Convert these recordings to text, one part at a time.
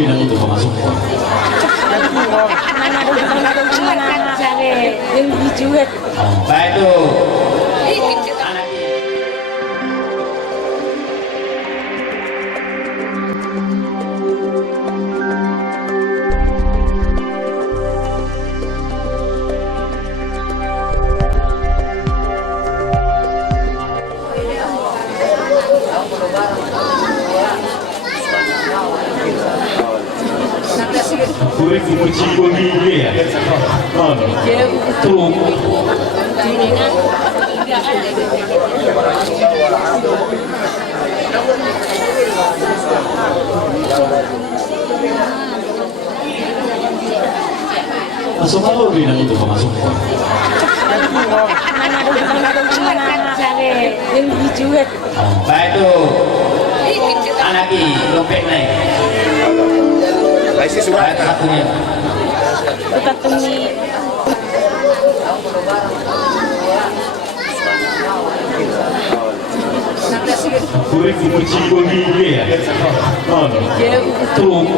bilang itu masuk kok. Baik tuh. Kurik kunci gigi ya. Tuh. Masuk apa bilang itu masuk kok. Baik tuh. Anaki lopek naik. Laisi surat satunya. Kurik kunci gigi ya. Tuh.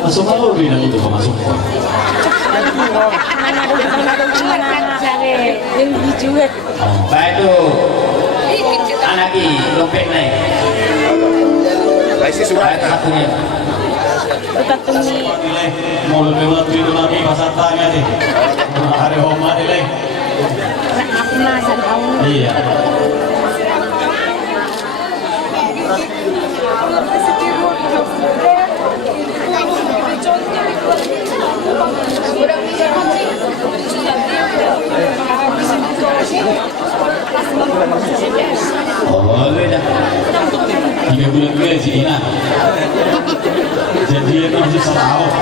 Masuk apa bilang itu masuk kok. Baik tuh. Anaki lopek naik. Laisi surat satunya. Mau lewat itu nanti pasar tanya sih. Hari homa nilai. Iya. Boleh dah. 3 bulan gue si Ina. Jadi itu masih setahun.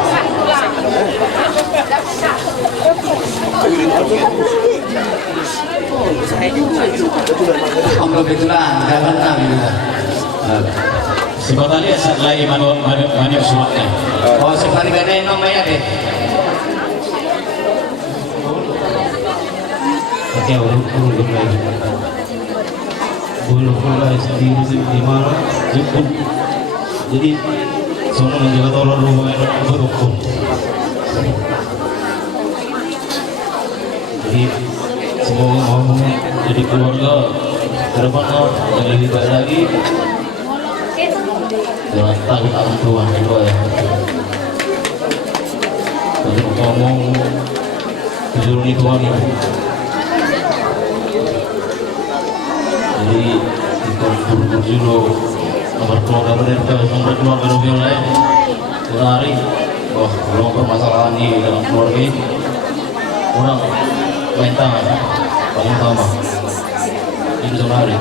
Om kebetulan, gak pernah gitu. Sebetulnya lagi mana suratnya. Oh sekali gak ada nomornya deh. Oke, urut lagi. Bulu-bulu sendiri di mana? Jadi sono menjaga tolong rumah yang berukur. Jadi semoga mau jadi keluarga terdepan yang lebih baik lagi. Jangan takut akan Tuhan kedua ya. Jadi ngomong kejuruan Tuhan ini. Jadi kita berjuru nomor keluarga mereka, nomor keluarga yang lain. Hari, wah belum permasalahan di dalam keluarga ini. Orang main tangan paling utama. Ini hari.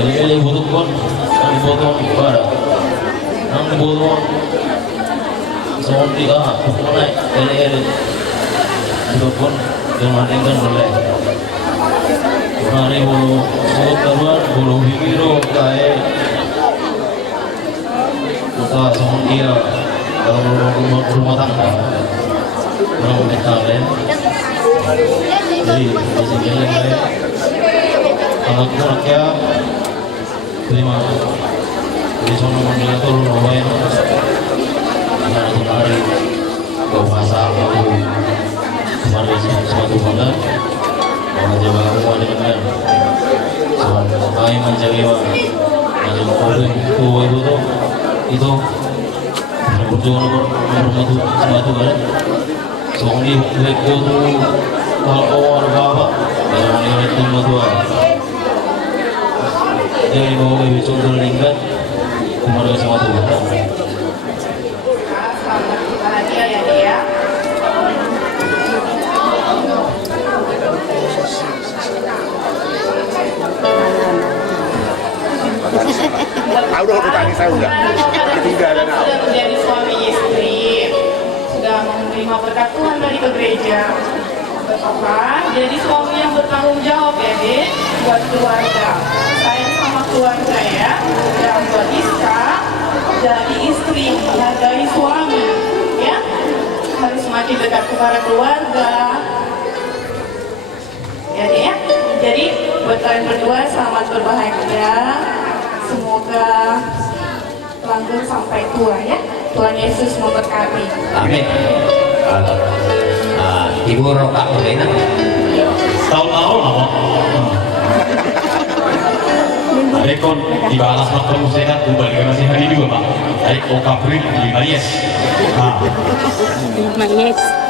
Jadi butuh pun, kami butuh ibadah. Kami butuh seperti naik ele butuh pun dimandikan boleh. Hari bulu keluar bulu biru kayak kita sama dia dalam rumah tangga orang mentalnya. Jadi biasanya kayak anak-anaknya terima di sana mandinya tuh lumayan karena hari kau masak aku kemarin suatu bulan aja bawa dengan soal kami mencari macam orang tua itu berjuang nomor satu kan soal ini mereka tu kalau orang bapak dalam ini itu dua jadi mau lebih contoh lingkat kemarin sama tu Tahu dong tangis saya enggak? Ketinggalan apa? Sudah menjadi suami istri, sudah menerima berkat Tuhan dari ke gereja. Apa? Jadi suami yang bertanggung jawab ya, Dek, buat keluarga. Sayang sama keluarga ya. Dan buat Iska, jadi istri, menghargai suami, ya. harus semakin dekat kepada keluarga. Ya. Jadi buat kalian berdua selamat berbahagia. Semoga langgeng sampai tua ya. Tuhan Yesus memberkati. Amin. Ibu Roka Lena. Tahun-tahun apa? Rekon dibalas waktu sehat kembali masih hari juga Pak. Dari Okapri di Maries. Yes.